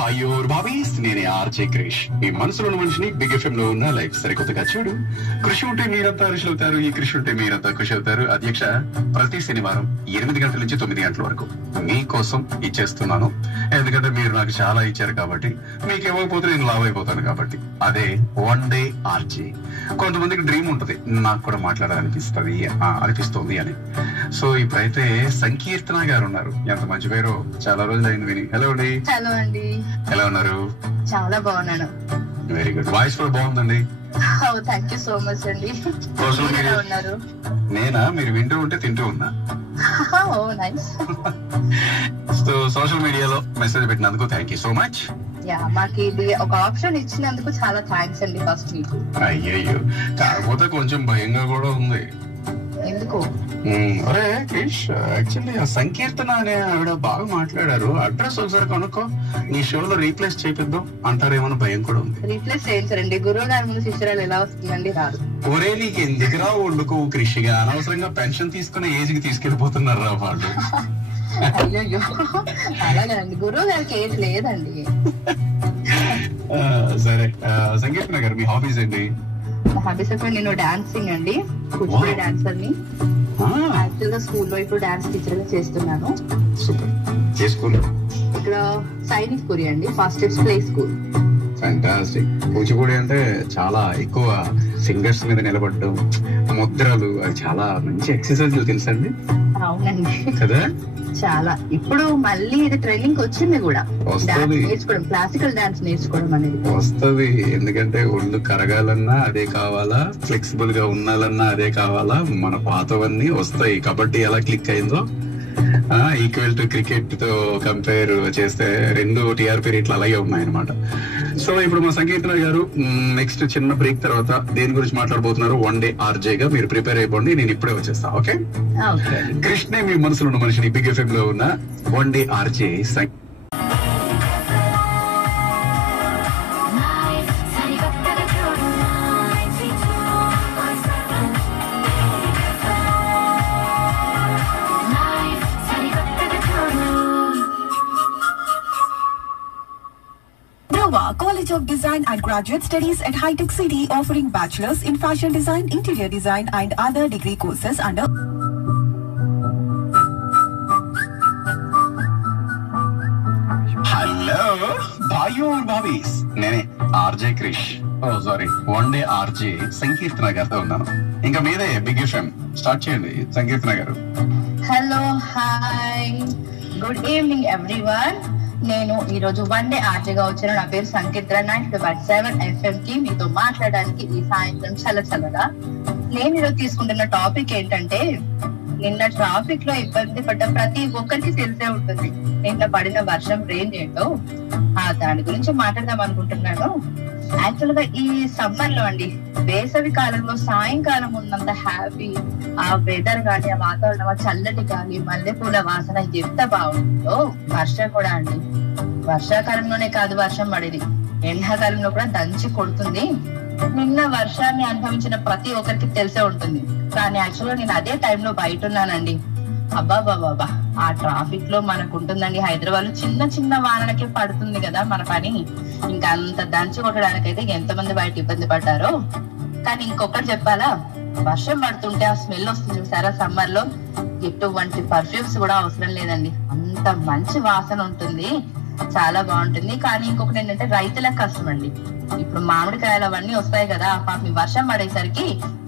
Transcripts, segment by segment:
భాయ్యోర్ భాబీస్ నేనే ఆర్జే క్రిష్. ఈ మనసులో ఉన్న మనిషిని బిగ్ ఎఫ్ఎం లో ఉన్న లైఫ్ సరికొత్తగా చూడు. కృషి ఉంటే మీరంతా ఋషి అవుతారు, ఈ కృషి ఉంటే మీరంతా కృషి అవుతారు. అధ్యక్ష, ప్రతి శనివారం 8 గంటల నుంచి 9 గంటల వరకు మీకోసం ఇచ్చేస్తున్నాను. ఎందుకంటే మీరు నాకు చాలా ఇచ్చారు కాబట్టి, మీకు ఇవ్వకపోతే నేను లావ్ అయిపోతాను కాబట్టి. అదే వన్ డే ఆర్జే. కొంతమందికి డ్రీమ్ ఉంటది, నాకు కూడా అనిపిస్తుంది అని. సో ఇప్పుడైతే సంకీర్తన గారు ఉన్నారు. ఎంత మంచి పేరు, చాలా రోజులు అయింది విని. హలో అండి. హలో అండి, ఎలా ఉన్నారు? చాలా బాగున్నాను. Very good. వాయిస్ కూడా బాగుందండి. థ్యాంక్ యూ సో మచ్ అండి. సోషల్ మీడియా ఉన్నారు? నేనా? మీరు వింటూ ఉంటే తింటూ ఉన్నా. ఓ నైస్. సో సోషల్ మీడియాలో మెసేజ్ పెట్టినందుకు thank you so much. Yeah, మాకు ఇది ఒక ఆప్షన్ ఇచ్చినందుకు చాలా థ్యాంక్స్ అండి ఫస్ట్ మీకు. అయ్యయ్యో, కాకపోతే కొంచెం భయంగా కూడా ఉంది. ఎందుకు? అరే క్రిష్, యాక్చువల్లీ ఆ సంకీర్తన అనే ఆవిడ బాగా మాట్లాడారు. అడ్రస్ ఒకసారి కనుక్కో, నీ షోలో రీప్లేస్ చేపిద్దాం అంటారేమో భయం కూడా ఉంది. రీప్లేస్ చేయించరండి. గురువు గారి ముందు శిష్యురాలు ఎలా వస్తుందండి? రాదు. ఒరే, నీకు ఎందుకురా వండుకో కృషిగా, అనవసరంగా పెన్షన్ తీసుకునే ఏజ్ కి తీసుకెళ్లిపోతున్నారు రా వాళ్ళు. అయ్యో, అలాగేనండి. గురువు గారికి ఏజ్ లేదండి. సరే సంకీర్తన గారు, మీ హాబీస్ ఏంటి? హాబీస్ అయితే నేను డాన్సింగ్ అండి, కూచిపూడి డాన్సర్ ని. యాక్చువల్ గా స్కూల్లో ఇప్పుడు డాన్స్ టీచర్ గా చేస్తున్నాను. సూపర్. చేసుకున్నా ఇక్కడ సైనిక్ పురి అండి, first steps play school. Fantastic. Kuchipudi అంటే చాలా ఎక్కువ సింగర్స్ మీద నిలబడడం, ముద్రలు, అవి చాలా మంచి ఎక్సర్సైజ్లు తెలుసండి. అవునండి కదా. చాలా. ఇప్పుడు మళ్ళీ ఇది ట్రైనింగ్ వచ్చింది కూడా, నేర్చుకోవడం, క్లాసికల్ డాన్స్ నేర్చుకోవడం అనేది వస్తుంది. ఎందుకంటే ఒళ్ళు కరగాలన్నా అదే కావాలా, ఫ్లెక్సిబుల్ గా ఉండాలన్నా అదే కావాలా. మన పాతవన్నీ వస్తాయి. కబడ్డీ ఎలా క్లిక్ అయిందో, ఈక్వల్ టు క్రికెట్ తో కంపేర్ చేస్తే రెండు టీఆర్పీ రేట్లు అలాగే ఉన్నాయన్నమాట. సో ఇప్పుడు మా సంకీర్తన గారు నెక్స్ట్ చిన్న బ్రేక్ తర్వాత దేని గురించి మాట్లాడబోతున్నారు? వన్ డే ఆర్జే గా మీరు ప్రిపేర్ అయిపోండి, నేను ఇప్పుడే వచ్చేస్తా. ఓకే. కృష్ణే మీ మనసులో ఉన్న మనిషిని బిగ్ ఎఫ్ఎం లో ఉన్న one day RJ College of Design and Graduate Studies at High Tech City, offering bachelor's in fashion design, interior design and other degree courses under hello భాయ్యోర్ భాబీస్, నేనే RJ Krish. Sorry, one day RJ Sankeerthana గారితో ఉన్నాను. ఇంకా మీదే big FM. Start చేయండి సంకీర్తన గారు. Hello, hi, good evening everyone. నేను ఈ రోజు వన్ డే ఆర్జేగా వచ్చాను. నా పేరు సంకీర్తన. 9.7 FM కి మీతో మాట్లాడడానికి ఈ సాయంత్రం చల్లగా. నేను ఈరోజు తీసుకుంటున్న టాపిక్ ఏంటంటే, నిన్న ట్రాఫిక్ లో ఇబ్బంది పడ్డ ప్రతి ఒక్కరికి తెలిసే ఉంటుంది. నిన్న పడిన వర్షం రేంజ్ ఏంటో దాని గురించి మాట్లాడదాం అనుకుంటున్నాను. యాక్చువల్ గా ఈ సమ్మర్ లో అండి, వేసవి కాలంలో సాయంకాలం ఉన్నంత హ్యాపీ ఆ వెదర్ గాని, ఆ వాతావరణం, ఆ చల్లటి గాలి, మల్లెపూల వాసన ఎంత బాగుంటుందో. వర్షం కూడా అండి, వర్షాకాలంలోనే కాదు వర్షం పడేది, ఎండాకాలంలో కూడా దంచి కొడుతుంది. నిన్న వర్షాన్ని అనుభవించిన ప్రతి ఒక్కరికి తెలిసే ఉంటుంది. కానీ యాక్చువల్గా నేను అదే టైంలో బయట ఉన్నానండి. అబ్బాబాబా, ఆ ట్రాఫిక్ లో మనకు ఉంటుందండి. హైదరాబాద్ లో చిన్న వానలకే పడుతుంది కదా మన పని. ఇంకా అంత దంచి కొట్టడానికైతే ఎంతమంది బయట ఇబ్బంది పడ్డారో. కానీ ఇంకొకటి చెప్పాలా, వర్షం పడుతుంటే ఆ స్మెల్ వస్తుంది చూసారా సమ్మర్ లో, ఎటువంటి పర్ఫ్యూమ్స్ కూడా అవసరం లేదండి, అంత మంచి వాసన ఉంటుంది, చాలా బాగుంటుంది. కానీ ఇంకొకటి ఏంటంటే రైతులకు కష్టం అండి. ఇప్పుడు మామిడికాయలు అవన్నీ వస్తాయి కదా, పాపం వర్షం పడేసరికి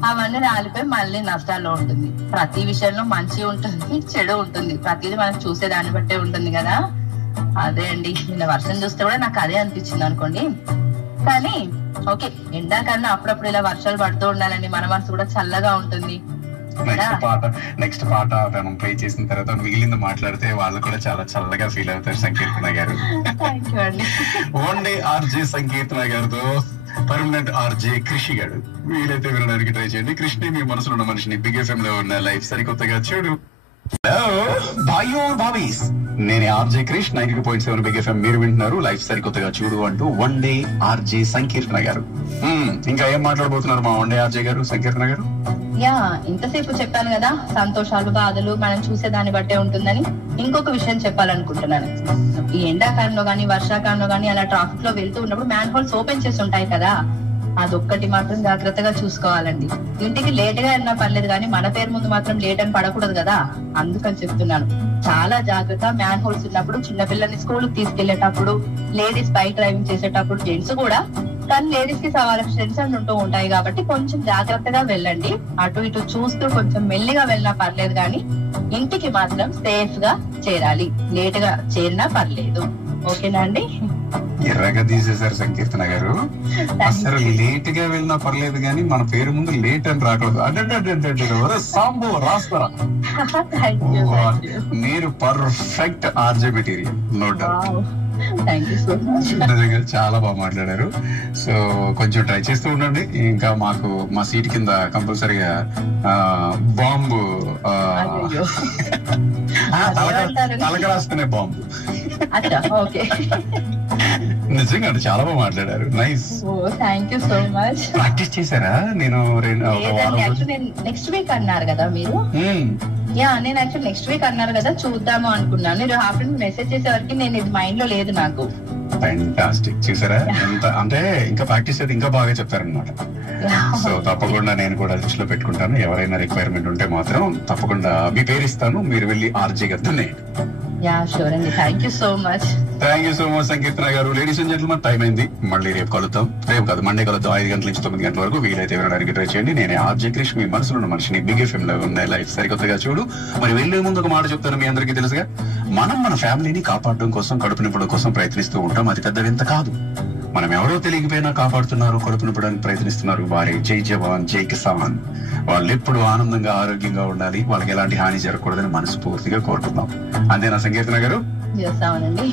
అవన్నీ రాలిపోయి మళ్ళీ నష్టాల్లో ఉంటుంది. ప్రతి విషయంలో మంచి ఉంటుంది, చెడు ఉంటుంది, ప్రతిదీ మనం చూసే దాన్ని బట్టే ఉంటుంది కదా. అదే అండి, నిన్న వర్షం చూస్తే కూడా నాకు అదే అనిపించింది అనుకోండి. కానీ ఓకే, ఎండాకాలం అప్పుడప్పుడు ఇలా వర్షాలు పడుతూ ఉండాలండి, మన మనసు కూడా చల్లగా ఉంటుంది. నెక్స్ట్ పాట మనం ప్లే చేసిన తర్వాత మిగిలింది మాట్లాడితే వాళ్ళు కూడా చాలా చల్లగా ఫీల్ అవుతారు సంకీర్తన గారు. వన్ డే ఆర్జే సంకీర్తన గారితో పర్మనెంట్ ఆర్జే కృషి గారు. వీలైతే వినడానికి ట్రై చేయండి. కృష్ణ మీ మనసులో ఉన్న మనిషిని బిగ్ ఎఫ్ఎం లో ఉన్న లైఫ్ సరికొత్తగా చూడు. హలో భాయో భావీస్, నేను ఆర్జే క్రిష్ 92.7 బిగ్ ఎఫ్ఎం. మీరు వింటున్నారు లైఫ్ సరికొత్తగా చూడు అంటూ వన్ డే ఆర్జే సంకీర్తన గారు. ఇంకా ఏం మాట్లాడబోతున్నారు మా వన్ డే ఆర్జే గారు, సంకీర్తన గారు? యా, ఇంతసేపు చెప్పాను కదా సంతోషాలు బాధలు మనం చూసే దాన్ని బట్టే ఉంటుందని. ఇంకొక విషయం చెప్పాలనుకుంటున్నాను. ఈ ఎండాకాలంలో గానీ వర్షాకాలంలో గానీ అలా ట్రాఫిక్ లో వెళ్తూ ఉన్నప్పుడు మ్యాన్ హోల్స్ ఓపెన్ చేసి ఉంటాయి కదా, అదొక్కటి మాత్రం జాగ్రత్తగా చూసుకోవాలండి. ఇంటికి లేట్ గా వెళ్ళినా పర్లేదు కానీ మన పేరు ముందు మాత్రం లేట్ అని పడకూడదు కదా, అందుకని చెప్తున్నాను. చాలా జాగ్రత్త. మ్యాన్ హోల్స్ ఉన్నప్పుడు, చిన్నపిల్లల్ని స్కూల్ కి తీసుకెళ్లేటప్పుడు, లేడీస్ బైక్ డ్రైవింగ్ చేసేటప్పుడు, జెంట్స్ కూడా, కానీ లేడీస్ కి సవాల్ టెన్షన్ ఉంటూ ఉంటాయి కాబట్టి కొంచెం జాగ్రత్తగా వెళ్ళండి. అటు ఇటు చూస్తూ కొంచెం మెల్లిగా వెళ్ళినా పర్లేదు కానీ ఇంటికి మాత్రం సేఫ్ గా చేరాలి. లేట్ గా చేరినా పర్లేదు. ఓకేనా అండి? ఎర్రగా తీసేశారు సంకీర్తన గారు. అసలు లేట్ గా వెళ్ళినా పర్లేదు కానీ మన పేరు ముందు లేట్ అని రాకూడదు. అంటే సాంబో రాస్తారా? మీరు perfect RJ material, no doubt. నిజంగా చాలా బాగా మాట్లాడారు. సో కొంచెం ట్రై చేస్తూ ఉండండి. ఇంకా మాకు మా సీట్ కింద కంపల్సరీగా బాంబు, తలక రాసుకునే బాంబు. నిజంగా అంటే చాలా బాగా మాట్లాడారు. Nice. Thank you so much. Practice చేశారా? నేను నెక్స్ట్ వీక్ అన్నారు కదా మీరు. యా, నేను యాక్చువల్ నెక్స్ట్ వీక్ అన్నారు కదా, చూద్దాము అనుకున్నాను. మీరు ఆఫ్టర్నూన్ మెసేజ్ చేసే వరకు నేను ఇది మైండ్ లో లేదు నాకు. ఫ్యాంటాస్టిక్. చూసారా ఎంత అంటే ఇంకా ప్రాక్టీస్ అయితే ఇంకా బాగా చెప్తారనమాట. సో తప్పకుండా నేను కూడా దృష్టిలో పెట్టుకుంటాను. ఎవరైనా రిక్వైర్మెంట్ ఉంటే మాత్రం తప్పకుండా మీ పేరు ఇస్తాను, మీరు వెళ్ళి ఆర్జే గారితోనే. యా షూర్ అండి. Thank you so much. Thank you so much సంకీర్తన గారు. లేడీస్ అండ్ జెంట్లమెన్, టైం అయింది. మళ్ళీ రేపు కలుద్దాం. రేపు కాదు, మండే కలుద్దాం. 5 గంటల నుంచి 9 గంటల వరకు వీలైతే వినడానికి ట్రై చేయండి. నేనే ఆర్జే క్రిష్, మీ మనసులో ఉన్న మనిషిని. బిగ్ ఎఫ్ఎం లో ఉన్న లైఫ్ సరికొత్తగా చూడు. మరి వెళ్లే ముందు ఒక మాట చెప్తాను. మీ అందరికీ తెలుసుగా, మనం మన ఫ్యామిలీని కాపాడడం కోసం, కడుపు నింపడం కోసం ప్రయత్నిస్తూ ఉంటాం. అది పెద్ద వింత కాదు. మనం ఎవరో తెలియకపోయినా కాపాడుతున్నారు, కడుపు నింపడానికి ప్రయత్నిస్తున్నారు. వారి జై జవాన్, జై కిసాన్. వాళ్ళు ఎప్పుడు ఆనందంగా, ఆరోగ్యంగా ఉండాలి. వాళ్ళకి ఎలాంటి హాని జరగకూడదని మనస్ఫూర్తిగా కోరుకుందాం. అంతేనా సంకీర్తన గారు? అవునండి.